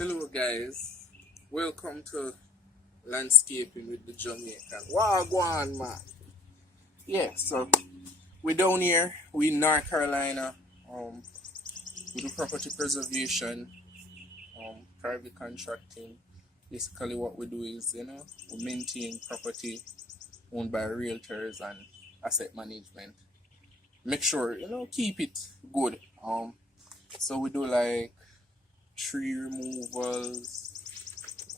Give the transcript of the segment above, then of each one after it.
Hello guys, welcome to Landscaping with the Jamaican. Wagwan man. Yeah, so we're down here, we in North Carolina. We do property preservation, private contracting. Basically what we do is, we maintain property owned by realtors and asset management. Make sure, keep it good. So we do like tree removals,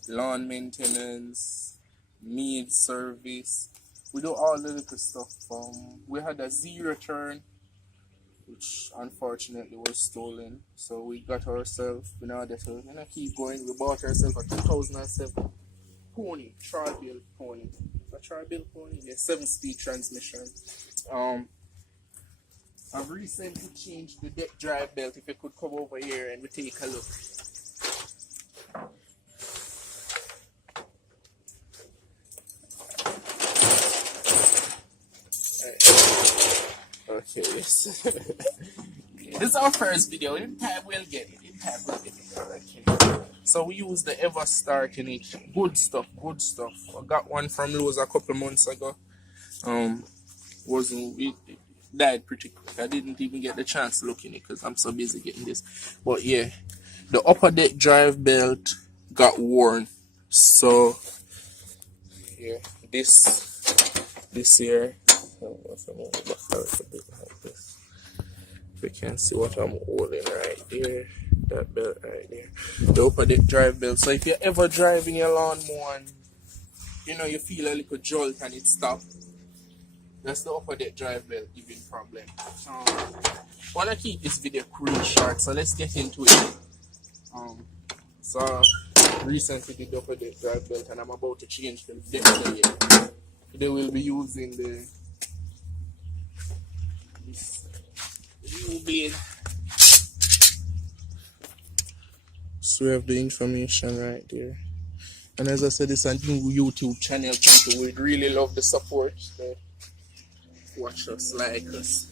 lawn maintenance, maid service. We do all the little stuff. We had a zero turn, which unfortunately was stolen. So we got ourselves in order to keep going. We bought ourselves a 2007 pony, tri-built pony. A tri-built pony, yeah, 7-speed transmission. I've recently changed the deck drive belt. If you could come over here and we take a look. Okay, this is our first video. In time we'll get it. Okay. So we use the Ever Start in it. Good stuff. I got one from Lowe's a couple months ago. It died pretty quick. I didn't even get the chance to look in it because I'm so busy getting this. But yeah, the upper deck drive belt got worn. So yeah, this here. If you can see what I'm holding right there, that belt right there, the upper deck drive belt. So if you're ever driving your lawnmower and you feel a little jolt and it stops, that's the upper deck drive belt giving problem. I want to keep this video really short, so let's get into it. So recently did the upper deck drive belt and I'm about to change the deck layer. They will be using this new blade. So we have the information right there. And as I said, it's a new YouTube channel. People would really love the support. So watch us, like us.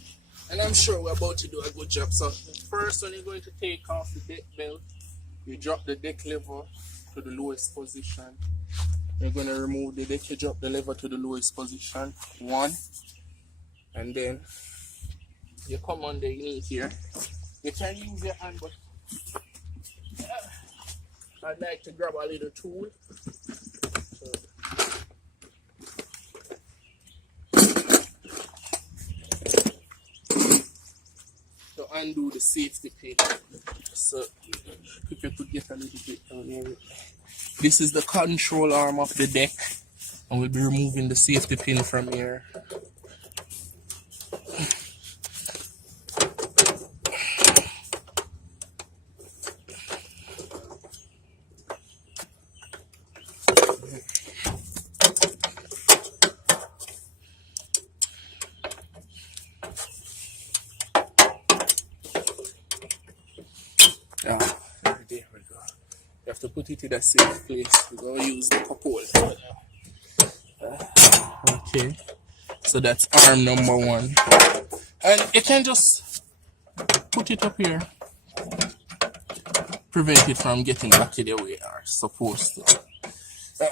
And I'm sure we're about to do a good job. So first, when you're going to take off the deck belt, you drop the deck lever to the lowest position. You're going to remove the deck, you drop the lever to the lowest position. 1. And then you come underneath here. You can use your hand, but I'd like to grab a little tool. To undo the safety pin. So if you could get a little bit down here. This is the control arm of the deck, and we'll be removing the safety pin from here. There we go. You have to put it in a safe place. We're going to use the cup holder now. Okay. So that's arm number 1. And you can just put it up here. Prevent it from getting back to the way it's supposed to.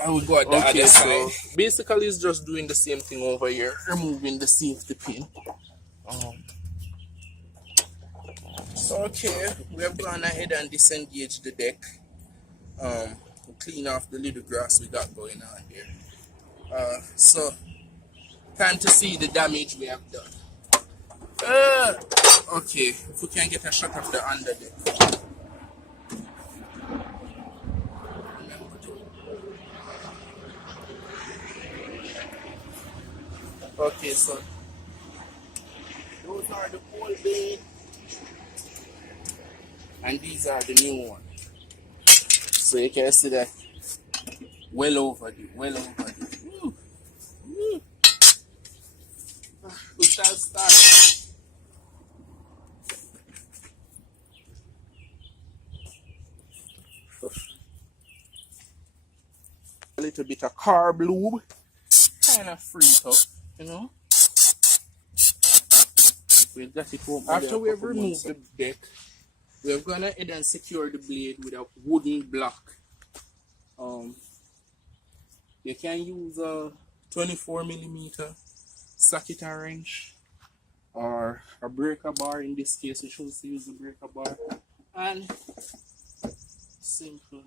I will go at the other side. So basically it's just doing the same thing over here. Removing the safety pin. So okay, we have gone ahead and disengaged the deck. Clean off the little grass we got going on here. So time to see the damage we have done. Okay, if we can get a shot of the under deck. Okay, so those are the old blade. And these are the new ones. So you can see that well overdue. Woo. We shall start. A little bit of carb lube. Kind of free tough, We'll get it home. After we've removed the deck, We're gonna head and secure the blade with a wooden block. You can use a 24mm socket and wrench, or a breaker bar. In this case, we choose to use the breaker bar, and simple.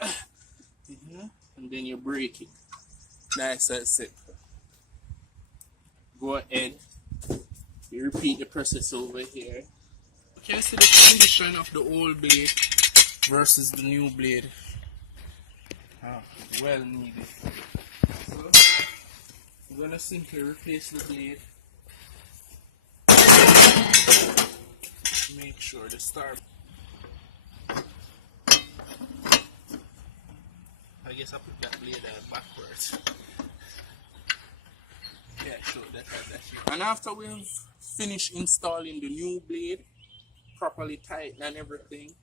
And then you break it. Nice and simple. Go ahead. You repeat the process over here. You can see the condition of the old blade versus the new blade. Well needed. So I'm gonna simply replace the blade. Make sure the start. I guess I put that blade backwards. Yeah, sure, that's it. And after we've finished installing the new blade, properly tightened and everything,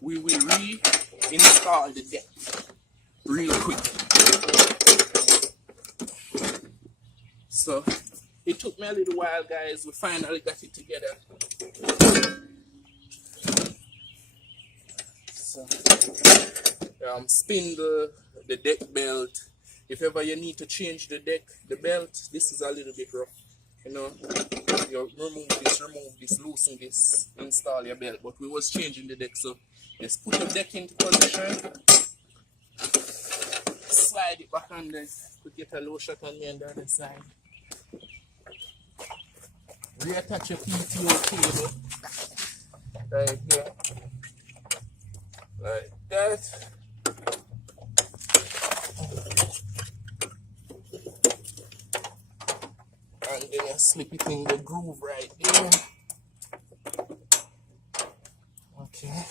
we will reinstall the deck real quick. So it took me a little while, guys. We finally got it together. So spin the deck belt. If ever you need to change the belt, this is a little bit rough. You know, you remove this, loosen this, install your belt. But we was changing the deck, so just put the deck into position, slide it back on there, could get a low shot on the other side. Reattach your PTO cable right here, like that. And then you slip it in the groove right there. Okay.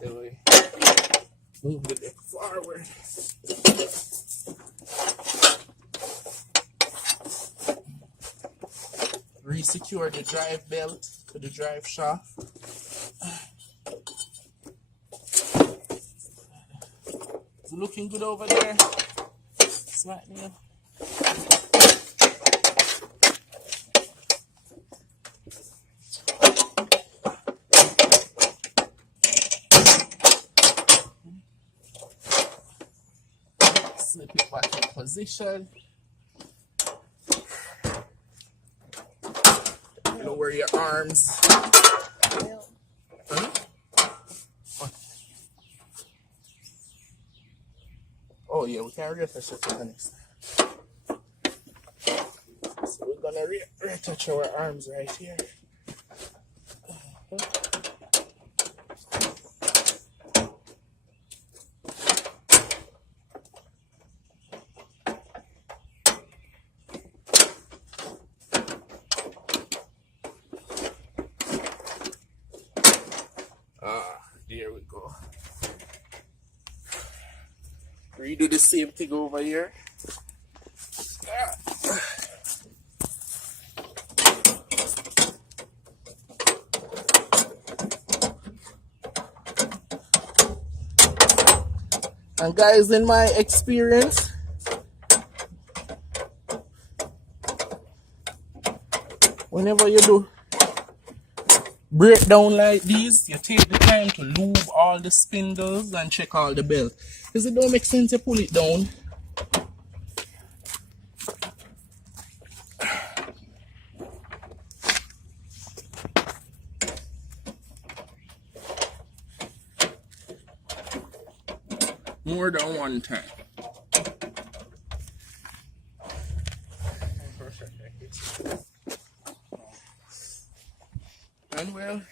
Then we move the deck forward. Re-secure the drive belt to the drive shaft. It's looking good over there. Slightly. Slip it back in position. Lower your arms. Huh? Oh yeah, we can reattach it to the next time. So we're gonna reattach our arms right here. There we go. Redo the same thing over here. And guys, in my experience, whenever you do breakdown like these, you take the time to lube all the spindles and check all the belts. Because it don't make sense to pull it down. More than one time. And well,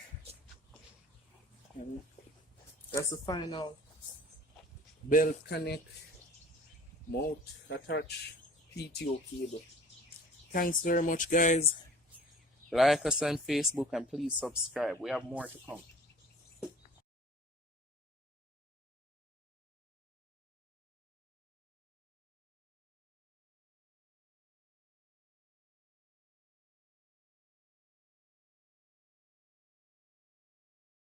that's the final belt connect, mount, attach, PTO cable. Thanks very much, guys. Like us on Facebook and please subscribe. We have more to come.